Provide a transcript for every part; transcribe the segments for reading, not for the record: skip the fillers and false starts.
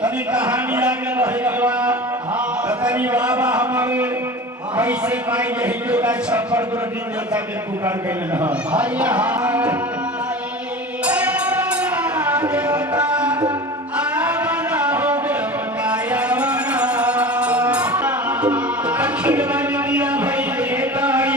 तनी कहानी आगे रहेगा तनी बाबा हमारे कैसे पाई यही जो का छप्पर को दिन देवता के पुकार के ना भैया देवता आवाना हो देवता आवाना अखिल वाली दिया भाई देताई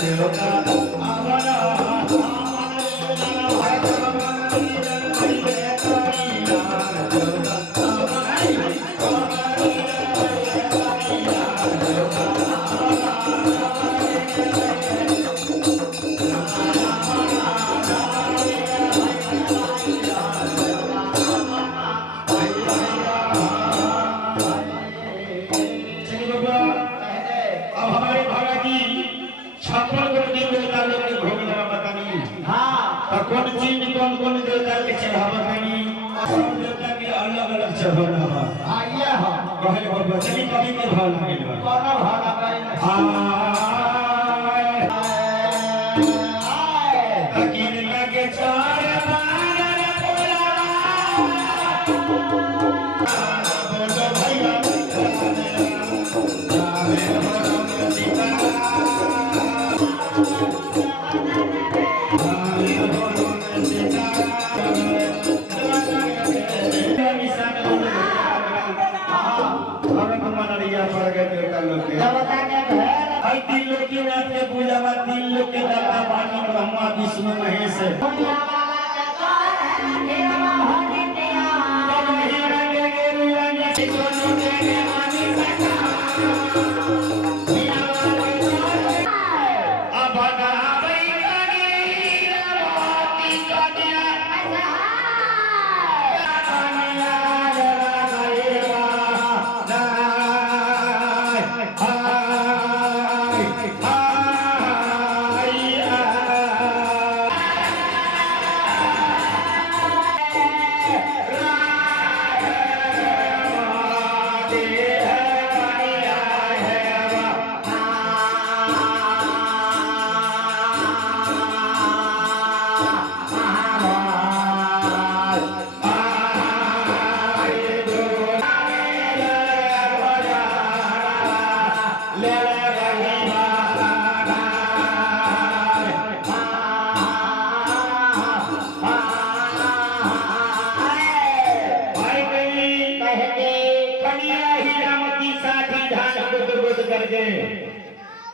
देवता आवाना कौन देवता के चढ़ावा कनी देवता के अलग अलग चढ़ावा हां ये हां कहले बाबा चली कभी के भाव लागे कोना भाव लागे अकील लगे चार बार बोला भैया पूजा में 3 लोग के दाता पानी ब्रह्मा विष्णु महेश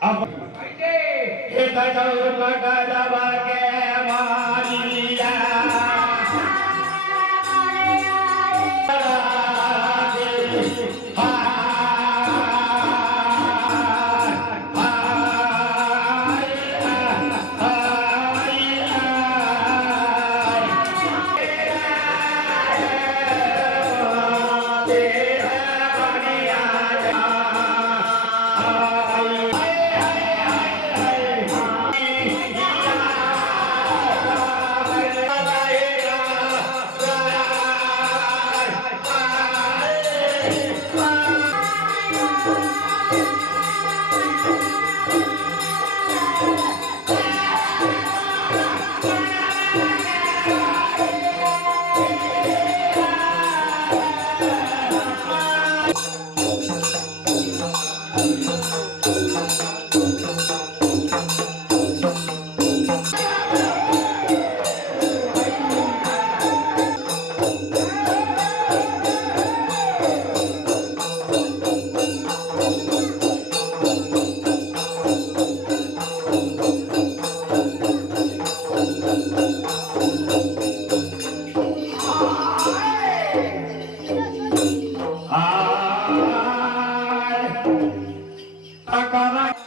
अब हे दादा बाबा के मारिया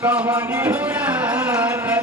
कहानी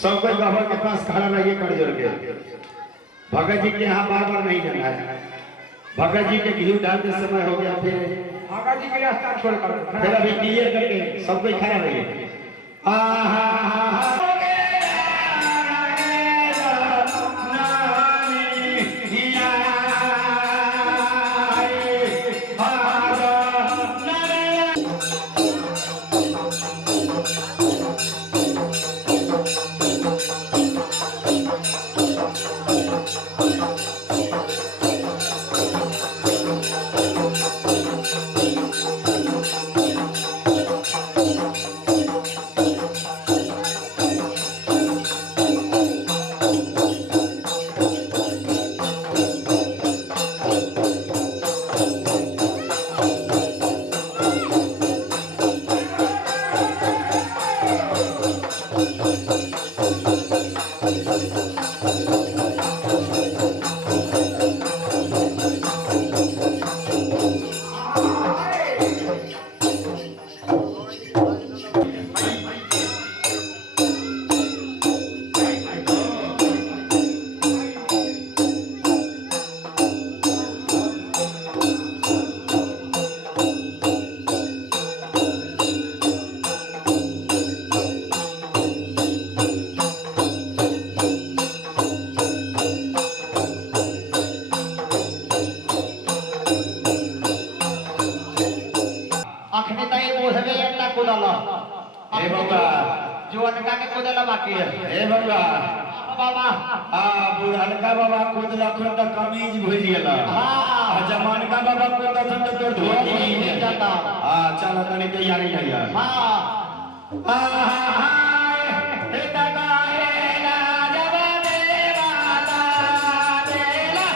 सबको बाबा के पास खड़ा रहिए कर जोड़ के। भगत जी के यहाँ बार बार नहीं जाना है। भगत जी के घी डालते समय हो गया, फिर भगत जी के रास्ता छोड़कर फिर अभी क्लियर करके सबको खड़ा रहिए। कुदाला हे बघा जीवनका के कुदाला बाकी है हे बघा बाबा बुढ़लका बाबा कुदला खुद कमीज भूल गेला जमान का बाबा कुदा थन तो धोती नहीं जाता चल तनी तैयारी नहीं यार हे तकाए ना जब देवाता देला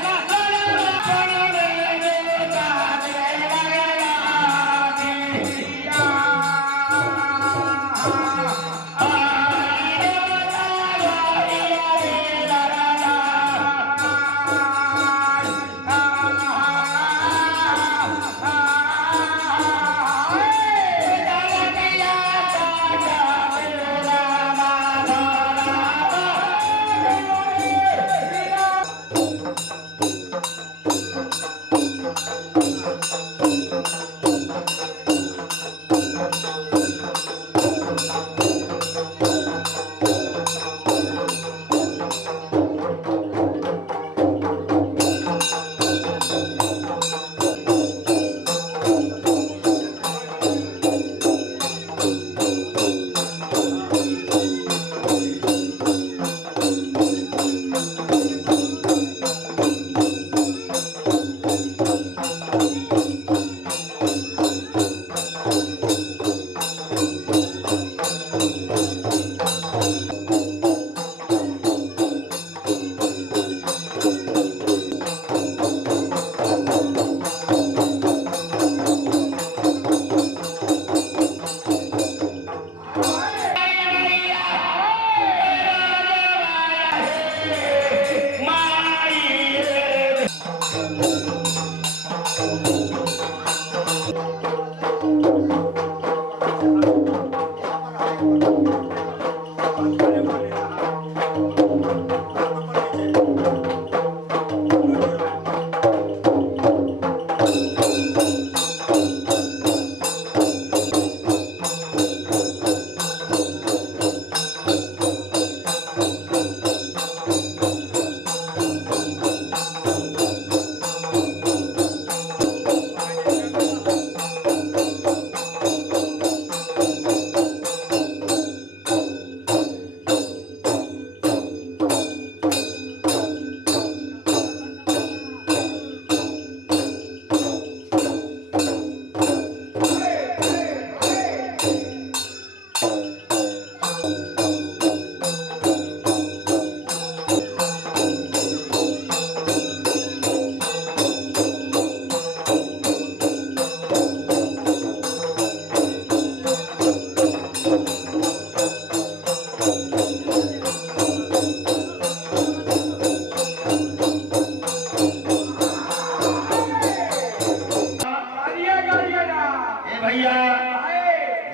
भैया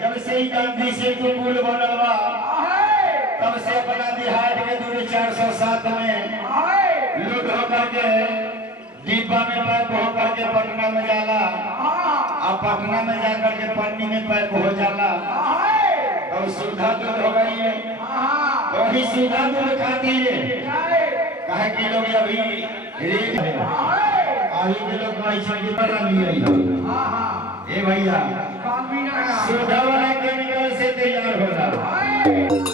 जब से ही गांधी से तो पुल बनल बा तब से अपना बिहार के दूरी 407 में लोग होकर के डिब्बा में पैक होकर के पटना में जाला और पटना में जाकर के पन्नी में पैक हो जाला और सुधा दूध हो गई है वही सुधा दूध खाती है कहे कि लोग अभी रेट है अभी के लोग पैसा की तरह नहीं है ए भैया सुधा वाला केमिकल से तैयार होला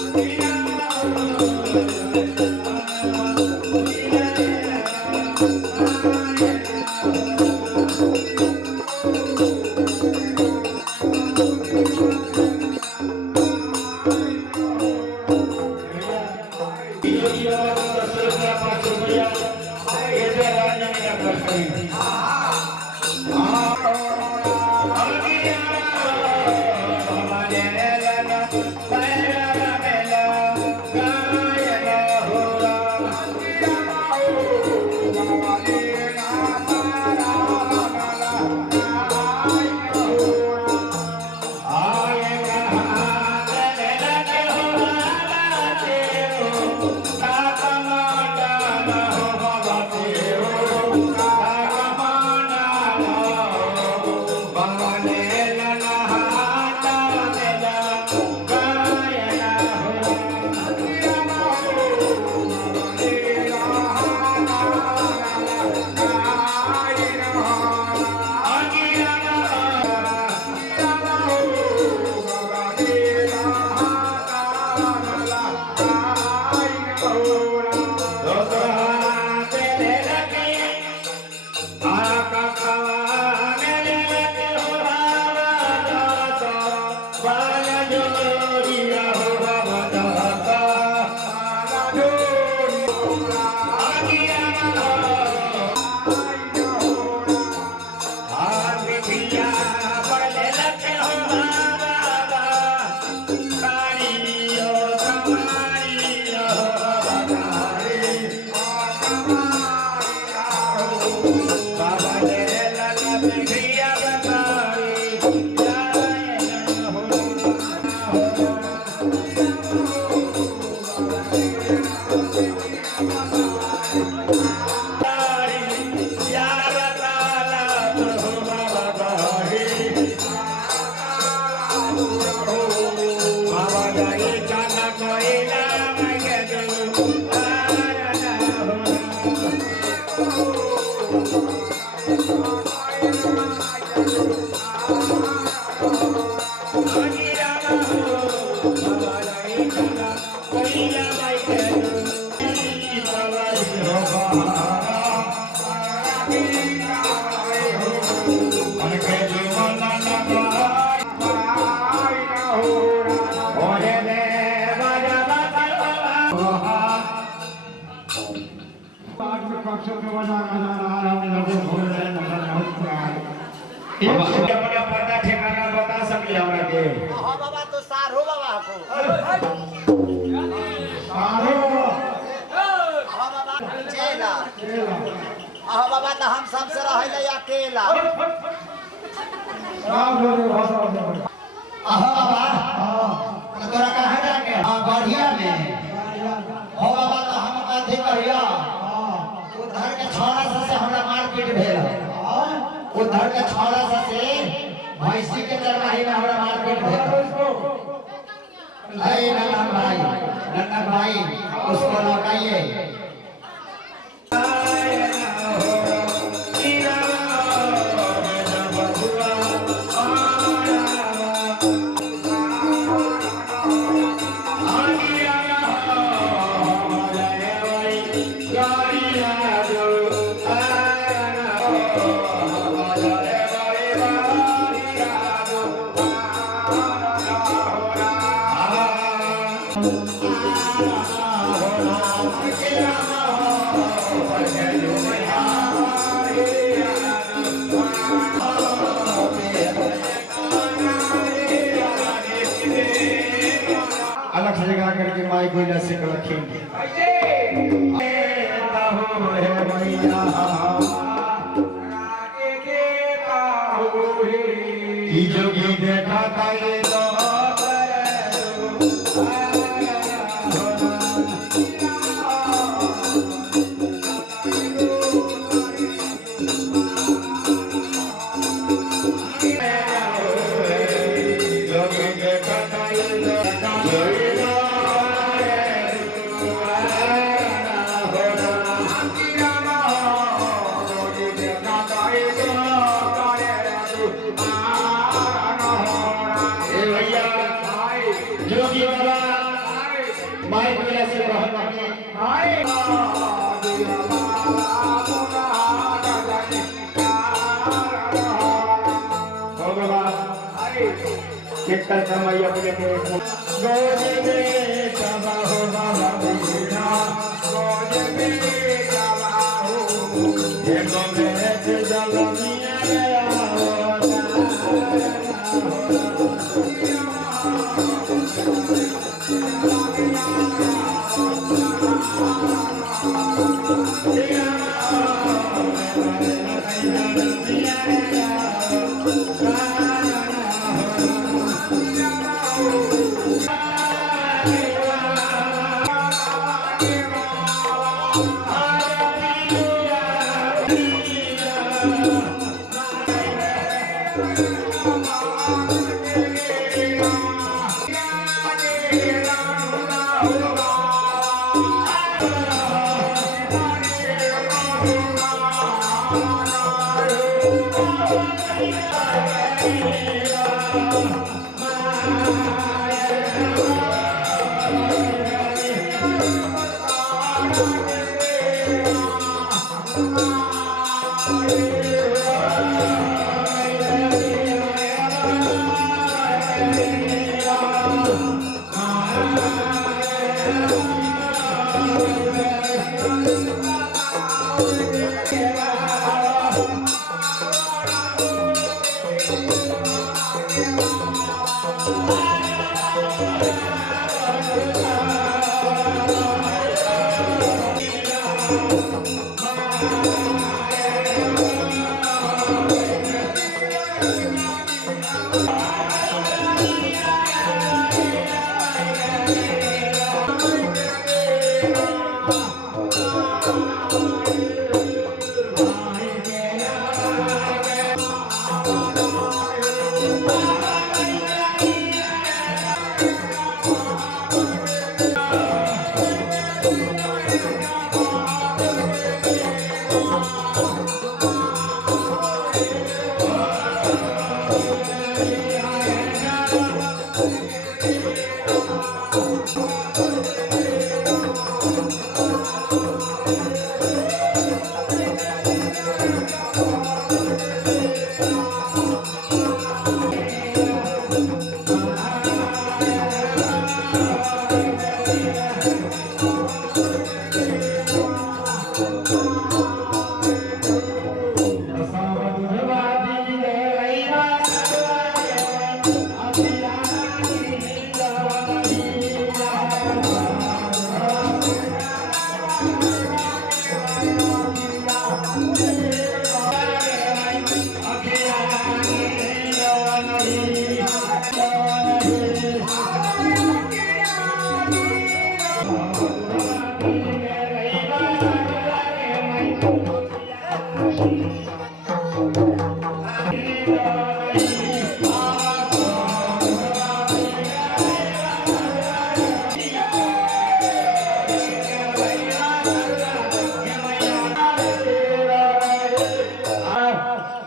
पता ठिकाना बता सकली हमरा के हाँ बाबा तो सारो बाबा को हाँ बाबा चेला हाँ बाबा तो हम सबसे रहे अकेला बाबा तोरा कहाँ जाके बढ़िया में हो बाबा तो हम अथी करिया उधर के छोड़ा से हमरा मारपीट भेल उधर के छोड़ा से भैंसी के चरवाही में हमरा मारपीट भेल अरे नन्ना भाई उसको लौटाइए अलग से जगह करके माई कोई न सिक रखेंगे जोगी देखा था ये जोगी बाबा माई कोई से कितना समय अपने गोजे में जमा हो बाबा बिना गोजे में जमा हो ये गोजे में जमा मिया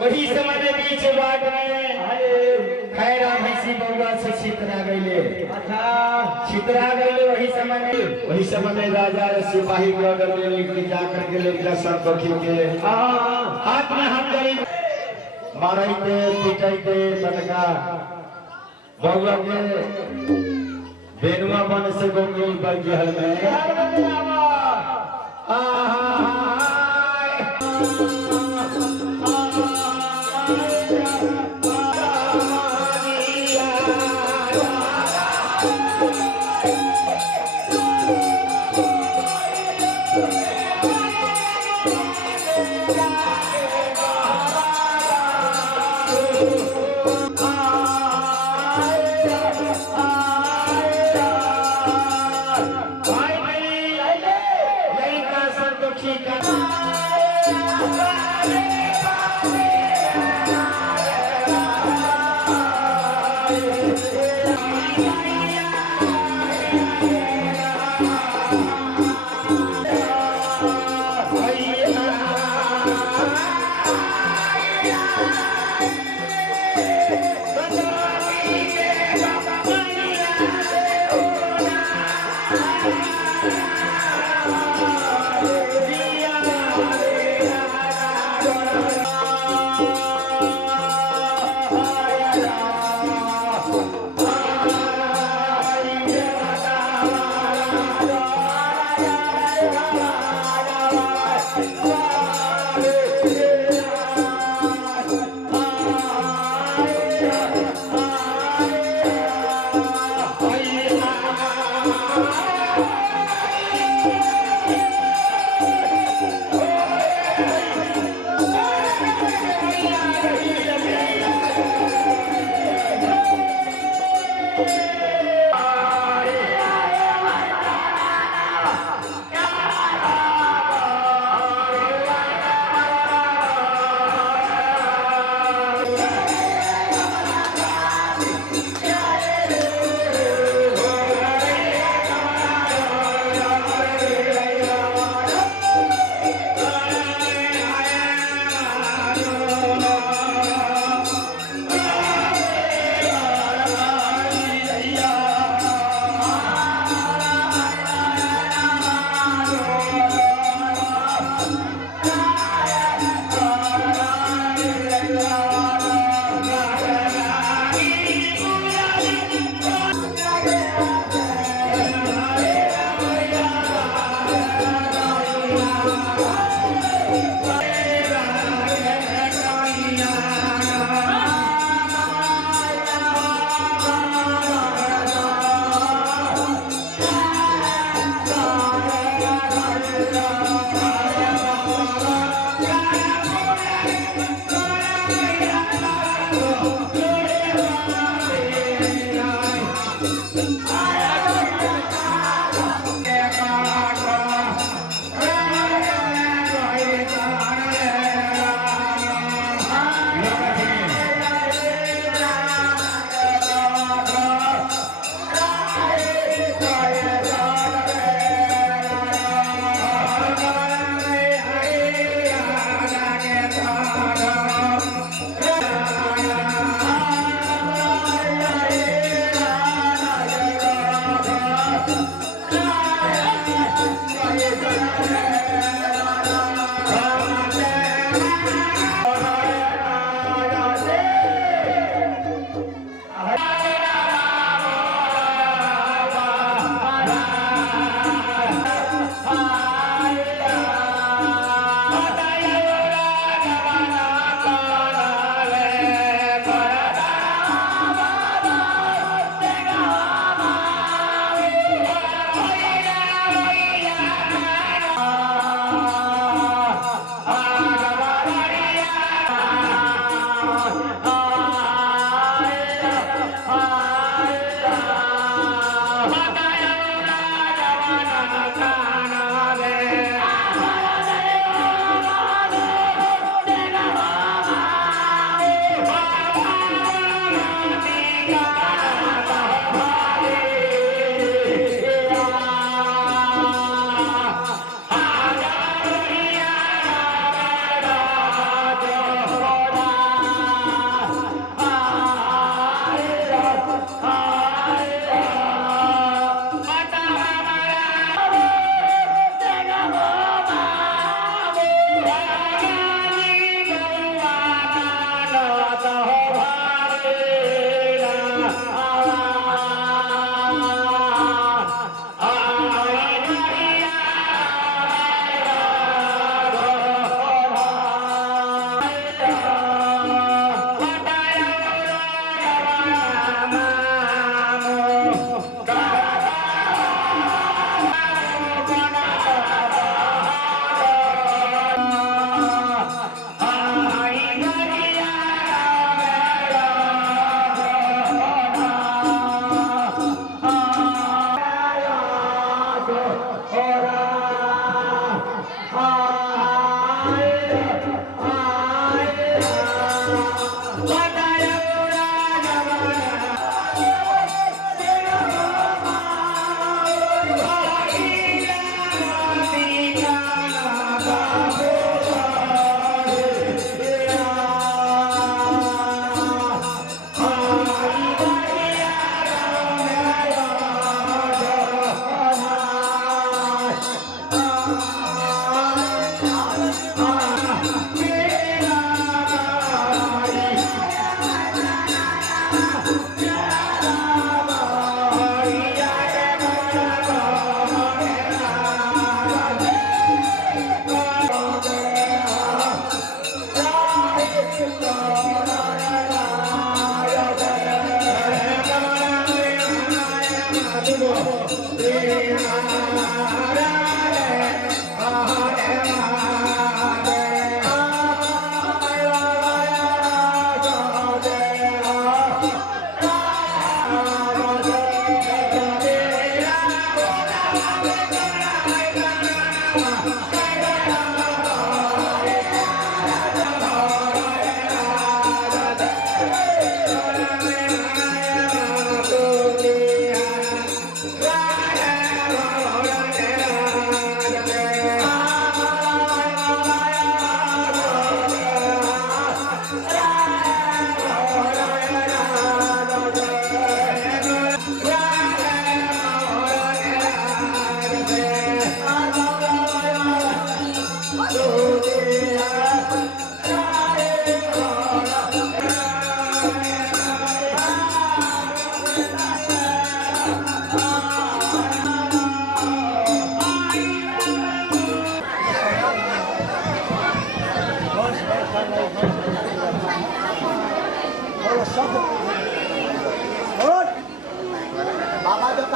वही समय में बीच बाट में खैरा भैंसी बउआ से छितरा गईले। छितरा गईले वही समय में राजा सिपाही को अगर ले जा करके ले सर पखी के हाथ में हाथ करी मारते पिटाइते तनका बउआ के बेनुआ बन से गोल बन जहल में बाबा तो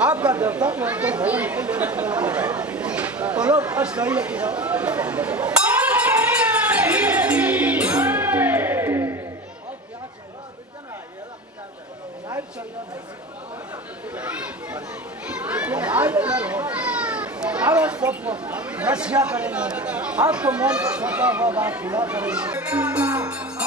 आपका देवता चलो फर्स्ट सही लगी रसिया करेंगे आपको मन छोटा हुआ बात पूरा करेंगे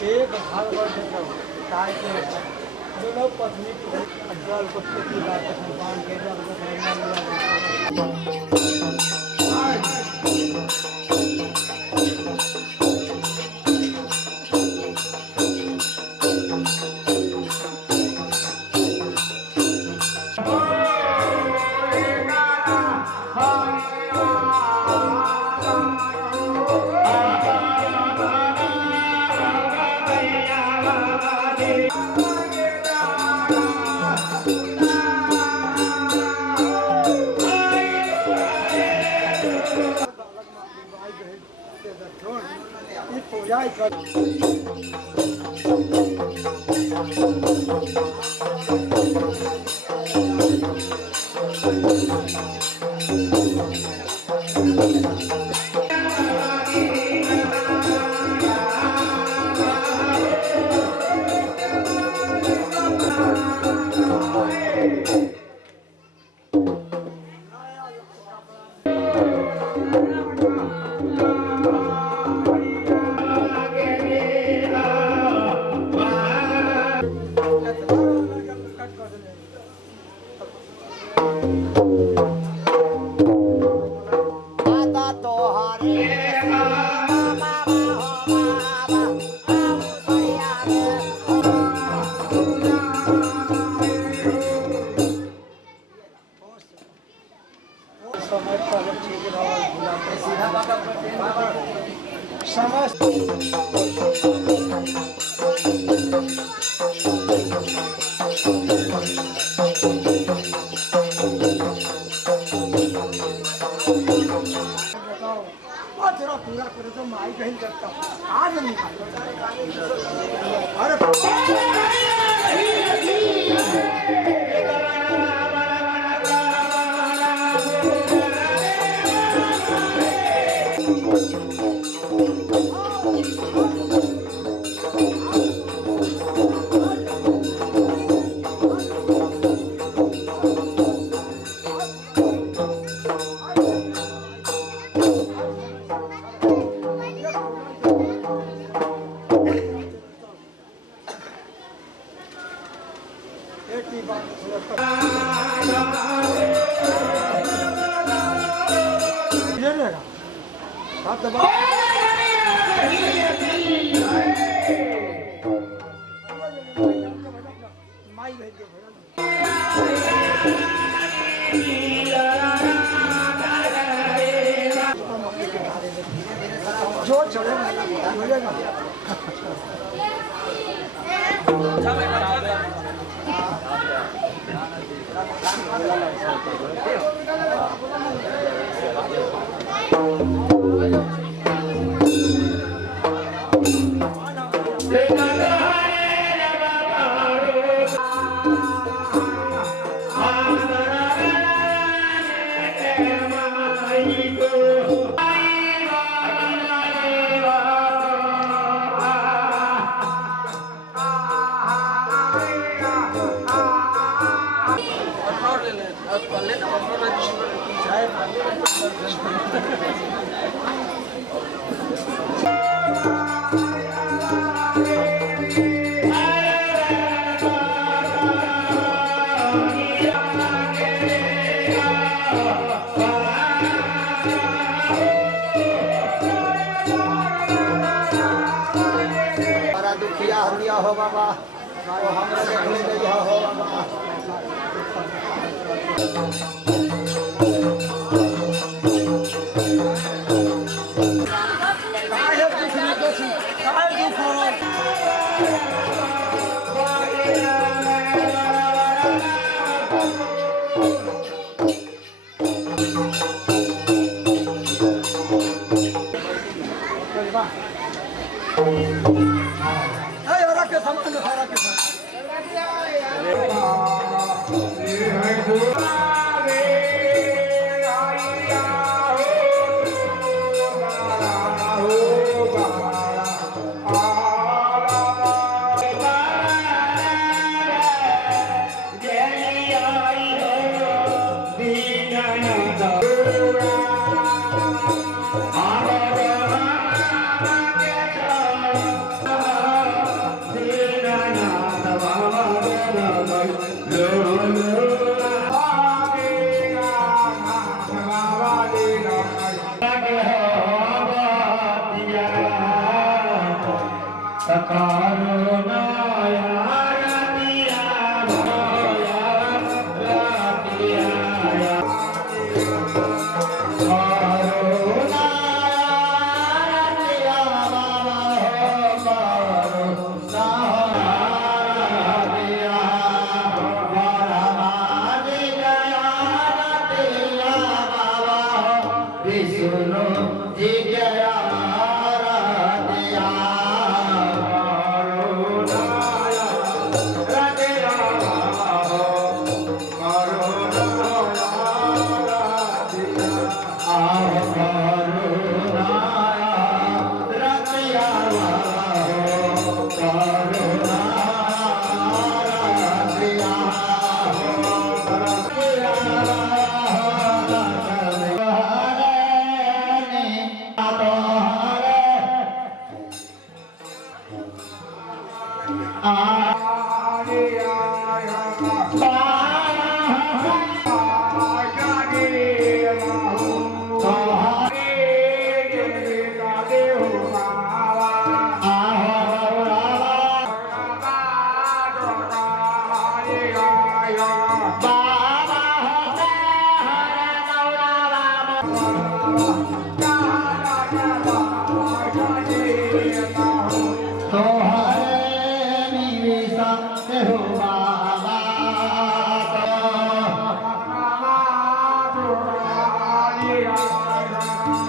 एक भागवत गाय के दोनों पत्नी जल को खेती लाते संतान के पूजा कर पूरा करे तो माई कहीं करता आज नहीं अरे ये लेगा हाथ दबा माई भेज दे जो चलेगा बड़ा दुखिया हरिया हो बाबा तो हमरा देखले जइहा हो बाबा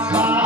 Bye.